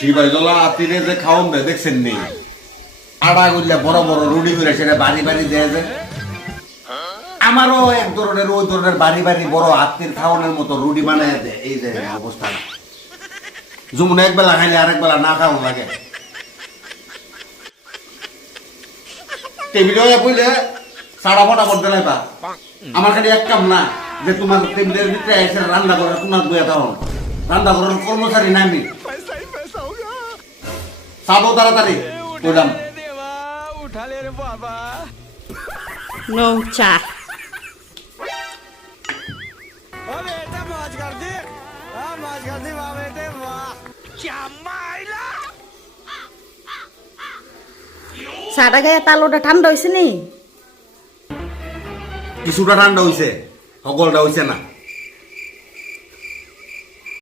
শিবাইজলা আতিরে যে খাওন দেয় দেখছেন নি আড়া গুলা বড় বড় রুটি করে সেটা বাড়ি বাড়ি দেয় যে আমারও এক ধরনের ওই ধরনের বাড়ি বাড়ি বড় আত্মীর খাওয়ানোর মতো রুটি বানায় দেয় এই যে অবস্থা যেমন এক বেলা খাইলে আরেক বেলা না খাওয়ান লাগে টেবিলে বইলে সাড়া ফটাফট দিলাই পা আমার খালি এক কাম না যে তোমার টেবিলের ভিতরে এসে রান্না করে তোমার দুয়া খাওয়ান রান্না করার কর্মচারী নামি সাবো তাড়াতাড়ি বললাম নৌচা সাদা গায়ে তালোটা ঠান্ডা হয়েছে নি কিছুটা ঠান্ডা হইছে সকলটা হইছে না